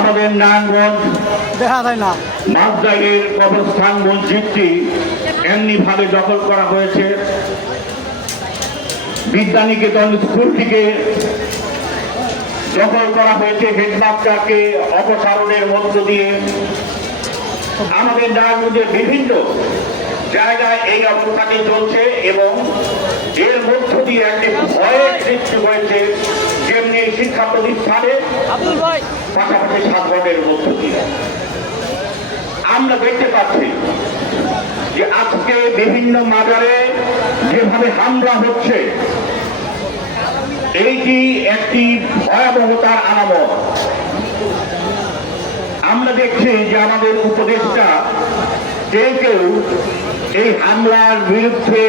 আমাদের নারায়ণগঞ্জ দেখা যায় না মাদ্রাইয়ের কবরস্থান মসজিদটি এমনিভাবে দখল করা হয়েছে। বিদ্যানিকেতন স্কুলটিকে দখল করা হয়েছে হেডমাস্টারকে অপসারণের মধ্য দিয়ে। আমাদের নারায়ণগঞ্জের বিভিন্ন জায়গায় এই অবস্থাটি চলছে এবং এর মধ্য দিয়ে একটি ভয়ের সৃষ্টি হয়েছে, যেমনি শিক্ষা প্রতিষ্ঠানে পাশাপাশি সাধারণের মধ্য দিয়ে। আমরা দেখতে পাচ্ছি যে আজকে বিভিন্ন মাজারে যেভাবে হামলা হচ্ছে, এইটি একটি ভয়াবহতার আলামত। আমরা দেখছি যে আমাদের উপদেষ্টা কেউ এই হামলার বিরুদ্ধে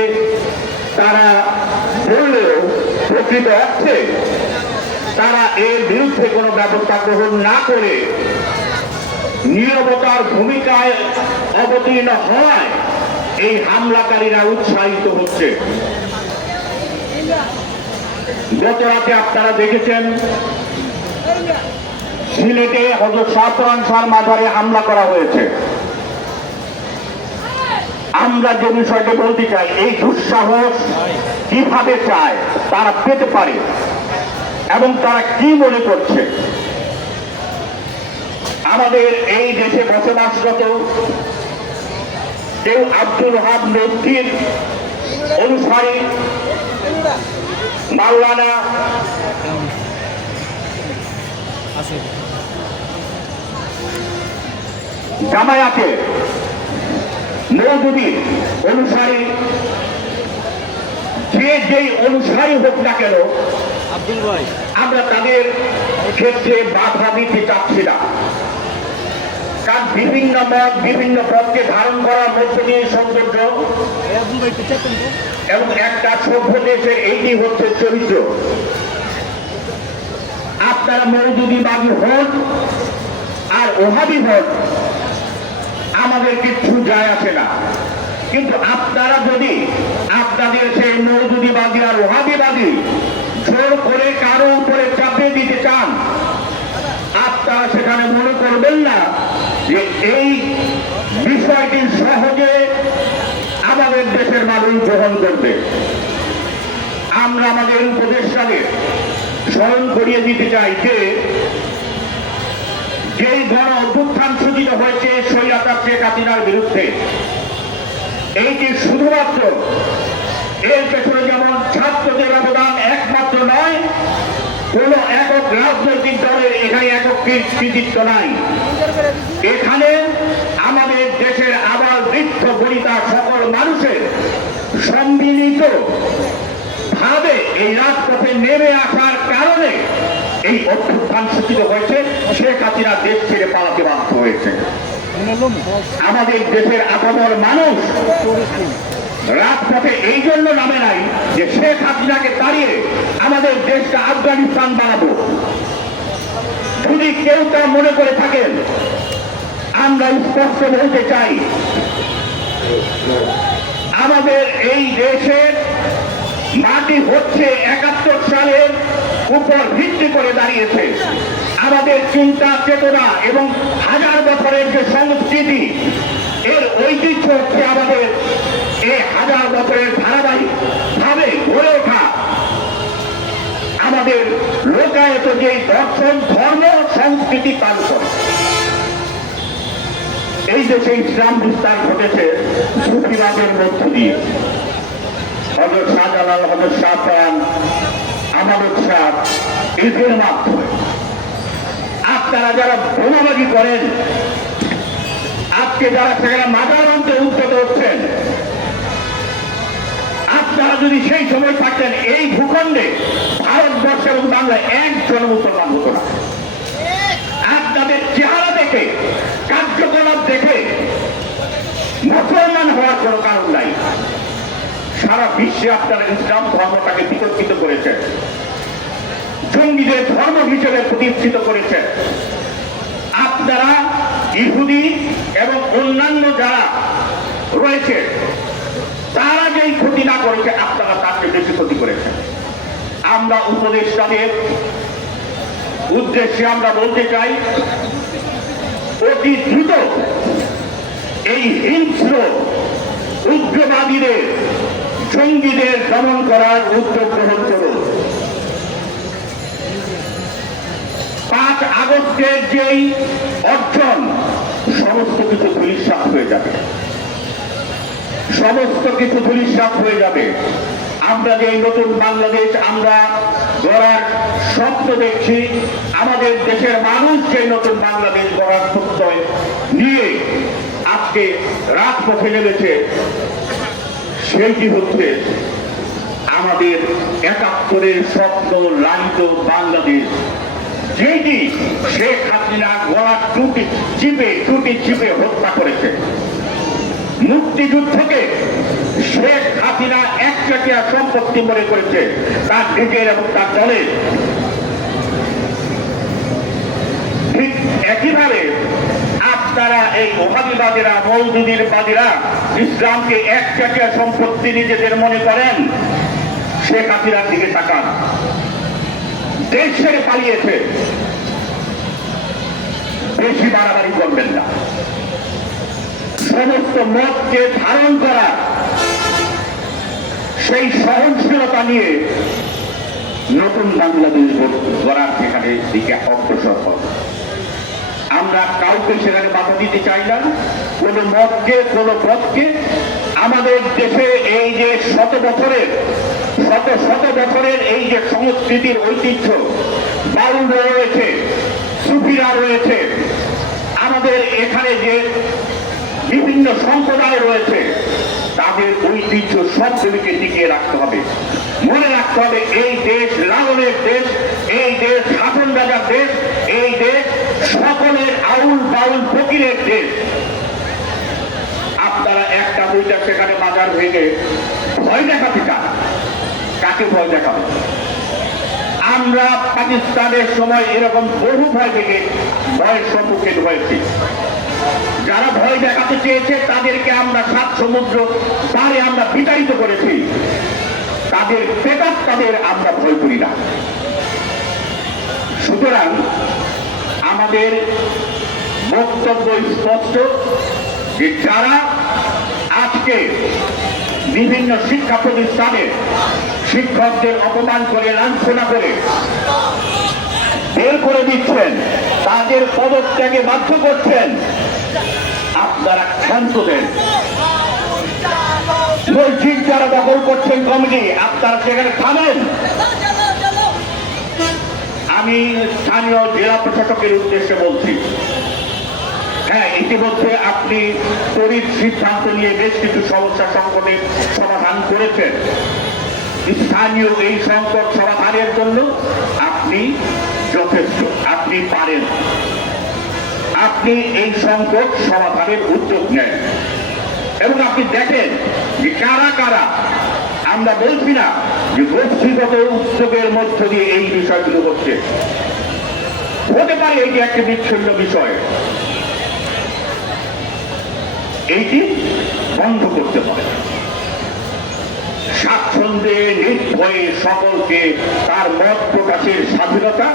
তারা বললেও প্রকৃত অর্থে তারা এর বিরুদ্ধে কোনো ব্যবস্থা গ্রহণ না করে নীরবতার ভূমিকায় অবতীর্ণ হওয়ায় এই হামলাকারীরা উৎসাহিত হচ্ছে। গত রাতে আপনারা দেখেছেন সিলেটে হযরত শাহপরান শাহর মাজারে হামলা করা হয়েছে। আমরা যে বিষয়টা বলতে চাই, এই দুঃসাহস কিভাবে চায় তারা পেতে পারে এবং তারা কি মনে করছে। আমাদের এই দেশে বসবাসরত কেউ আব্দুল ওহাব নদীর অনুসারী, মাওলানা জামায়াতে মওদুদীর অনুসারী, যেই অনুসারী হোক না কেন, আমরা তাদের ক্ষেত্রে বাধা দিতে চাচ্ছি না। কারণ বিভিন্ন মত বিভিন্ন পথকে ধারণ করার মধ্য দিয়ে সৌন্দর্য এবং একটা সভ্য দেশের এইটি হচ্ছে চরিত্র। আপনারা মওদুদীবাদী হন আর ওহাবি হন, আমাদের কিচ্ছু যায় আসে না। কিন্তু আপনারা যদি আপনাদের সেই মওদুদীবাদী আর ওহাবিবাদী জোর করে কারো উপরে চাপিয়ে দিতে চান, আপনারা সেখানে মনে করবেন না যে এই বিষয়টি সহজে আমাদের দেশের মানুষ গ্রহণ করবে। আমরা আমাদের উপদেষ্টাদের স্মরণ করিয়ে দিতে চাই যে যেই গণ অভ্যুত্থান সূচিত হয়েছে স্বৈরাচার শেখ হাসিনার বিরুদ্ধে, এইটি শুধুমাত্র এর পেছনে যেমন ছাত্রদের অবদান একমাত্র নয়, কোন একক রাজনৈতিক দলের এখানে একক কৃতিত্ব নাই। এখানে আমাদের দেশের আবার বৃদ্ধ বনিতা সকল মানুষের সম্মিলিত ভাবে এই রাজপথে নেমে আসার কারণে এই অভ্যুত্থান সূচিত হয়েছে। শেখ হাসিনা দেশ ছেড়ে পালাতে বাধ্য হয়েছে। আমাদের দেশের আপামর মানুষ রাজপথে এই জন্য নামে নাই যে শেখ হাসিনাকে তাড়িয়ে আমাদের দেশটা আফগানিস্তান বানাবো। যদি কেউ তা মনে করে থাকেন, আমরা স্পষ্ট বলতে চাই, আমাদের এই দেশের মাটি হচ্ছে 71 সালের উপর ভিত্তি করে দাঁড়িয়েছে। আমাদের চিন্তা চেতনা এবং হাজার বছরের যে সংস্কৃতি, এর ঐতিহ্য হচ্ছে আমাদের এই হাজার বছরের ধারাবাহিক ভাবে গড়ে ওঠা আমাদের লোকায়ত যে দর্শন, ধর্ম, সংস্কৃতি কালচার। এই দেশে ইসলাম বিস্তার ঘটেছে সুফিবাদের মধ্য দিয়ে। হযরত শাহজালাল, হযরত শাহপরান, আমাদের শাহ, এদের মাধ্যমে। আপনারা যারা বোমাবাজি করেন, আজকে যারা সেখানে মাজার অন্তে উদ্যত হচ্ছেন, আপনারা যদি সেই সময় থাকতেন, এই ভূখণ্ডে ভারতবর্ষ এবং বাংলায় একজন মুসলমান হতো না। আপনাদের চেহারা দেখে, কার্যকলাপ দেখে মুসলমান হওয়ার কোন কারণ নাই। সারা বিশ্বে আপনারা ইসলাম ধর্মটাকে বিতর্কিত করেছেন, জঙ্গিদের ধর্ম হিসেবে প্রতিষ্ঠিত করেছেন। আপনারা ইহুদি এবং অন্যান্য যারা রয়েছে তারা যেই ক্ষতি না করেছে, আপনারা তাকে বেশি ক্ষতি করেছেন। আমরা উপদেষ্টাদের উদ্দেশ্যে আমরা বলতে চাই, অতি দ্রুত এই হিংস্র উগ্রবাদীদের, জঙ্গিদের দমন করার উদ্যোগ গ্রহণ করুন। 5 আগস্টের যেই অর্জন, সমস্ত কিছু ধূলিসাৎ হয়ে যাবে, সমস্ত কিছু ধূলিসাৎ হয়ে যাবে। আমরা যে নতুন বাংলাদেশ আমরা গড়ার স্বপ্ন দেখছি, আমাদের দেশের মানুষ যে নতুন বাংলাদেশ গড়ার প্রত্যয় নিয়ে আজকে রাজপথে নেমেছে, সেইটি হচ্ছে আমাদের 71-এর স্বপ্ন লালিত বাংলাদেশ, যেটি শেখ হাসিনা গলার টুটি চিপে হত্যা করেছে। মুক্তিযুদ্ধকে শেখ হাসিনা একচেটিয়া সম্পত্তি মনে করেছে তার নিজের এবং তার দলের। ঠিক একইভাবে আপনারা এই ওহাবিবাদীরা, মৌদুদির বাদীরা ইসলামকে একচেটিয়া সম্পত্তি নিজেদের মনে করেন। শেখ হাসিনার দিকে তাকান, দেশ ছেড়ে পালিয়েছে। বেশি বাড়াবাড়ি করবেন না। সমস্ত মতকে ধারণ করা, সেই সহনশীলতা নিয়ে নতুন বাংলাদেশ গড়ার সেখানে দিকে অগ্রসর হন। আমরা কাউকে সেখানে বাধা দিতে চাই না, কোন মতকে, কোন পথকে। আমাদের দেশে এই যে শত বছরের এই যে সংস্কৃতির ঐতিহ্য, বাউলরা রয়েছে, সুফিরা রয়েছে, আমাদের এখানে যে বিভিন্ন সম্প্রদায় রয়েছে, তাদের ঐতিহ্য সবগুলিকে টিকিয়ে রাখতে হবে। মনে রাখতে হবে, এই দেশ লালনের দেশ, এই দেশ শাসন রাজার দেশ, এই দেশ সকলের আউল বাউল ফকিরের দেশ। আপনারা একটা দুইটা সেখানে বাজার ভেঙে ভয় দেখাতে চান, কাকে ভয় দেখাবে? আমরা পাকিস্তানের সময় এরকম বহু ভয় থেকে ভয়ের সম্মুখীন হয়েছি। যারা ভয় দেখাতে চেয়েছে তাদেরকে আমরা 7 সমুদ্র পারে আমরা বিতাড়িত করেছি। তাদের আমরা ভয় করি না। সুতরাং আমাদের বক্তব্য স্পষ্ট যে যারা আজকে বিভিন্ন শিক্ষা প্রতিষ্ঠানে শিক্ষকদের অপমান করে, লাঞ্ছনা করে বের করে দিচ্ছেন, তাদের পদত্যাগে বাধ্য করছেন, আপনারা ক্ষান্ত দেন। মসজিদ যারা দখল করছেন কমিটি, আপনারা সেখানে থামেন। আমি স্থানীয় জেলা প্রশাসকের উদ্দেশ্যে বলছি, হ্যাঁ, ইতিমধ্যে আপনি তড়িৎ সিদ্ধান্ত নিয়ে বেশ কিছু সমস্যা সংকটের সমাধান করেছেন। স্থানীয় এই সংকট সমাধানের জন্য আপনি যথেষ্ট, আপনি পারেন। আপনি এই সংকট সমাধানের উদ্যোগ নেন এবং আপনি দেখেন যে কারা কারা, আমরা বলছি না যে গোষ্ঠীগত উদ্যোগের মধ্য দিয়ে এই বিষয়গুলো হচ্ছে, হতে পারে এটি একটি বিচ্ছিন্ন বিষয়, এইটি বন্ধ করতে পারে। স্বাচ্ছন্দ্যে নির্ভয়ে সকলকে তার মত প্রকাশের স্বাধীনতা,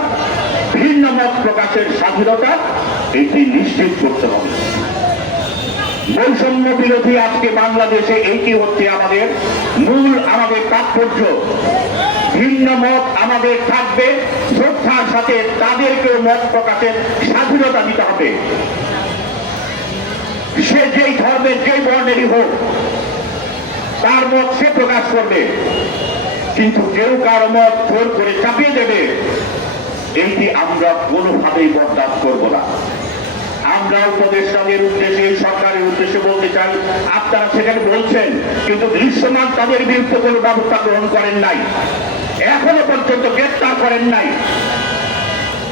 ভিন্ন মত প্রকাশের স্বাধীনতা, এটি নিশ্চিত করতে হবে। বৈষম্য বিরোধী আজকে বাংলাদেশে এইটি হচ্ছে আমাদের মূল, আমাদের তাৎপর্য। ভিন্ন মত আমাদের থাকবে, শ্রদ্ধার সাথে তাদেরকেও মত প্রকাশের স্বাধীনতা দিতে হবে। সে যেই ধর্মের, যেই বর্ণেরই হোক, তার মত সে প্রকাশ করবে, কিন্তু কেউ কার মত জোর করে চাপিয়ে দেবে, এইটি আমরা কোনোভাবেই বরদাস্ত করব না। আমরা উপদেষ্টাদের উদ্দেশ্যে, সরকারের উদ্দেশ্যে বলতে চাই, আপনারা সেখানে বলছেন কিন্তু দৃশ্যমান তাদের বিরুদ্ধে কোনো ব্যবস্থা গ্রহণ করেন নাই, এখনো পর্যন্ত গ্রেপ্তার করেন নাই।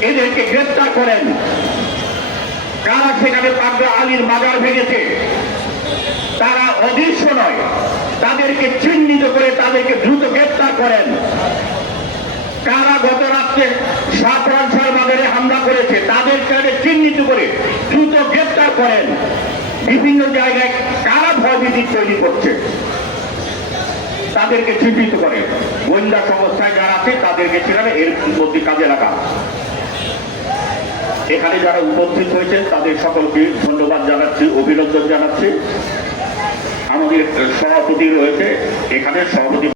এদেরকে গ্রেপ্তার করেন। কারা সেখানে পাগলা আলীর মাজার ভেঙেছে, তারা অদৃশ্য নয়, তাদেরকে চিহ্নিত করে তাদেরকে দ্রুত গ্রেপ্তার করেন। কারা গত রাত্রে সাতরানসার বাজারে হামলা করেছে, তাদেরকে চিহ্নিত করে দ্রুত গ্রেপ্তার করেন। বিভিন্ন জায়গায় কারা ভয়ভীতি তৈরি করছে, তাদেরকে চিহ্নিত করে গোয়েন্দা সংস্থায় যারা আছে তাদেরকে সেখানে এর মধ্যে কাজে লাগা। এখানে যারা উপস্থিত হয়েছে তাদের সকলকে ধন্যবাদ জানাচ্ছি, অভিনন্দন জানাচ্ছি। আমাদের সভাপতি রয়েছে এখানে, সভাপতি